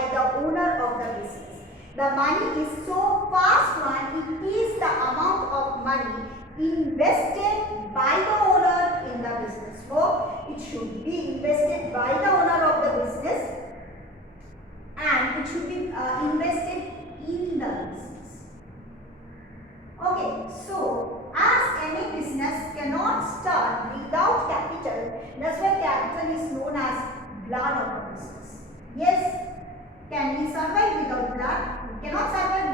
by the owner of the business. The money is so fast one, it is the amount of money invested by the owner in the business. So it should be invested by the owner of the business and it should be invested in the business. Okay, so as any business cannot start without capital, that's why capital is known as blood of the business. Yes, can we survive without blood? We cannot survive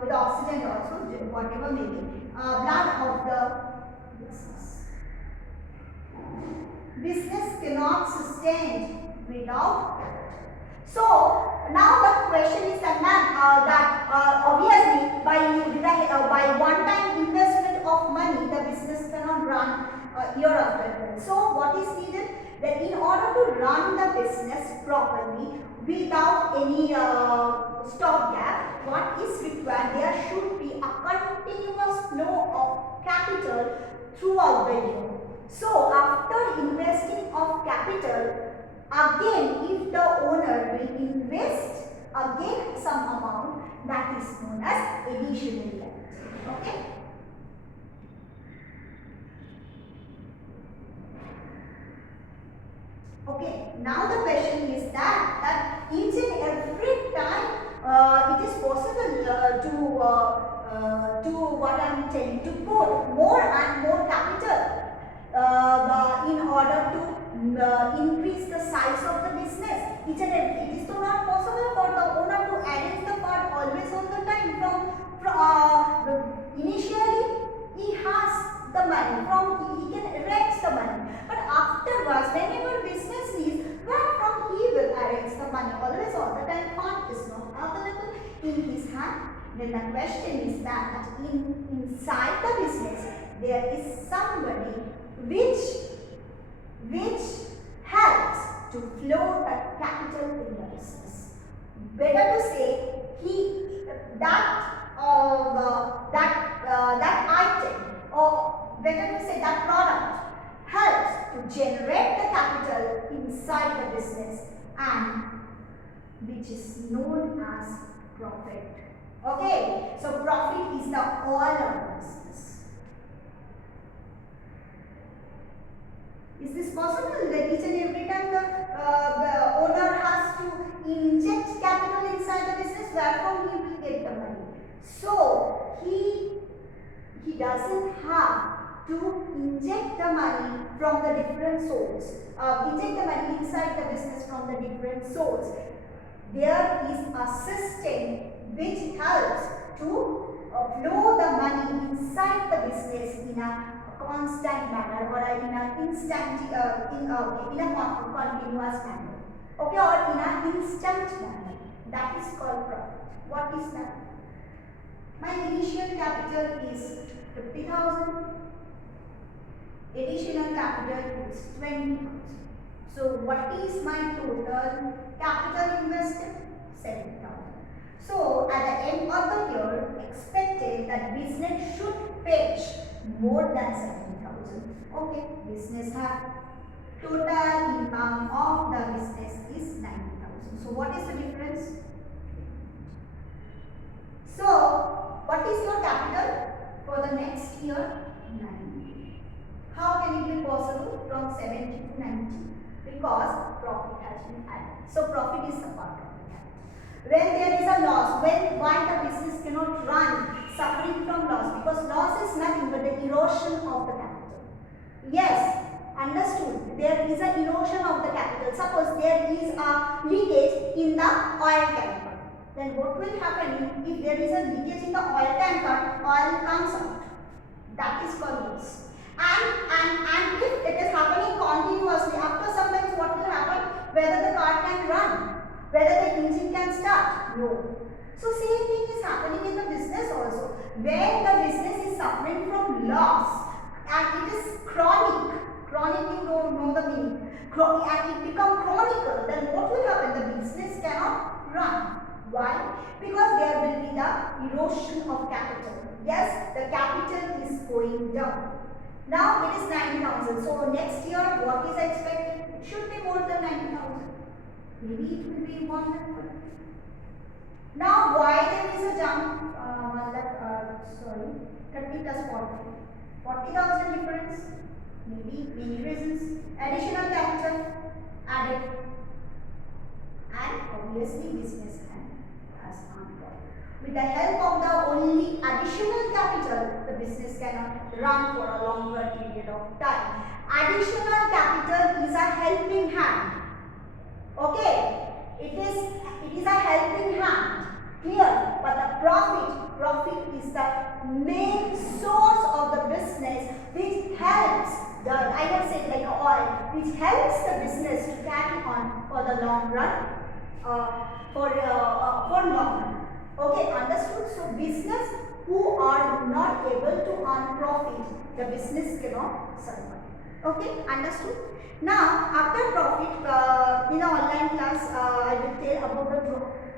with oxygen also, whatever may be. Blood of the business. Business cannot sustain without capital. So now the question is that obviously by one-time investment of money, the business cannot run year after year. So what is needed? That in order to run the business properly without any stopgap, what is required? There should be a continuous flow of capital throughout the year. So after investing of capital, again if the owner will invest again some amount, that is known as additional capital. Okay. Okay, now the question is that each and every time it is possible to what I am telling, to put more and more capital in order to increase the size of the business. Each and every, it is not possible for the owner to arrange the part always all the time. Initially he has the money, he can arrange the money, but afterwards whenever business needs, where from he will arrange the money? Always all the time fund is not available in his hand. Then the question is that inside the business there is somebody which helps to flow the capital in the business. Better to say that item, or better to say that product helps to generate the capital inside the business, and which is known as profit. Okay, so profit is the all of the business. Is this possible that each and every time the owner has to inject capital inside the business, where from he will get the money? So he doesn't have to inject the money from the different sources. Inject the money inside the business from the different sources. There is a system which helps to flow the money inside the business in a constant manner, or in a continuous manner, okay, or in an instant manner. That is called profit. What is that? My initial capital is 50,000. Additional capital is 20,000. So what is my total capital invested? 7,000. So at the end of the year, expected that business should fetch more than 70,000. Okay, business have total income of the business is 90,000. So what is the difference? So what is your capital for the next year? 90. How can it be possible from 70 to 90? Because profit has been added. So profit is a part of the capital. When there is a loss, why the business cannot run, suffering from loss? Because loss is nothing but the erosion of the capital. Yes, understood. There is an erosion of the capital. Suppose there is a leakage in the oil tanker. Then what will happen if there is a leakage in the oil tanker? Oil comes out. That is called loss. And if it is happening continuously, after some time what will happen? Whether the car can run, whether the engine can start? No. So same thing is happening in the business also. When the business is suffering from loss and it is chronic you don't know the meaning, and it becomes chronical, then what will happen? The business cannot run. Why? Because there will be the erosion of capital. Yes, the capital is going down. Now it is 90,000. So next year what is expected? It should be more than 90,000. maybe it will be 100. Now why there is a jump, 30 plus 40, 40,000 difference, maybe many reasons. Additional capital added, and obviously business has unlocked. With the help of the only additional capital, the business cannot run for a longer period of time. Additional capital is a helping hand. Okay, it is a helping hand. Clear? But the profit is the main source of the business, which helps the, I have said like oil, which helps the business to carry on for the long run, for long run. Okay, understood? So business who are not able to earn profit, the business cannot survive. Okay, understood? Now, after profit, in our online class, I will tell about the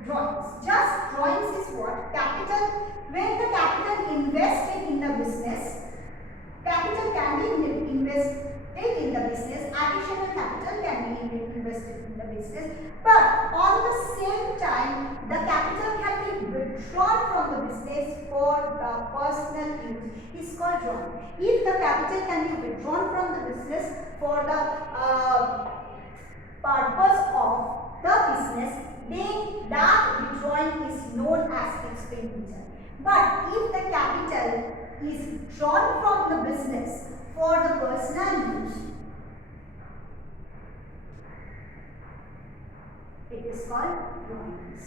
drawings. Just drawings is what? Capital. When the capital invested in the business, capital can be invested in the business, additional capital can be invested in the business, but on the same time, the capital can be withdrawn from the business for the personal use. It's called drawing. If the capital can be withdrawn from the business for the purpose of the business, then that withdrawing is known as expenditure. But if the capital is drawn from the business for the personal use, it is called drawings.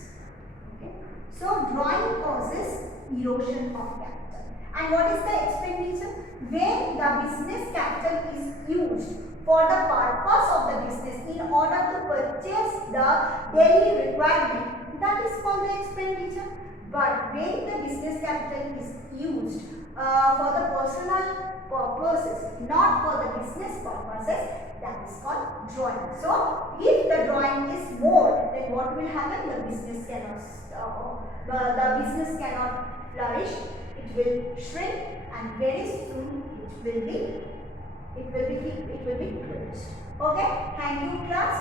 Okay. So drawing causes erosion of capital. And what is the expenditure? When the business capital is used for the purpose of the business in order to purchase the daily requirement, that is called the expenditure. But when the business capital is used for the personal purposes, not for the business purposes, that is called drawing. So, if the drawing is more, then what will happen? The business cannot flourish. It will shrink, and very soon it will be closed. Okay. Thank you, class.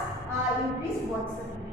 You please watch the video.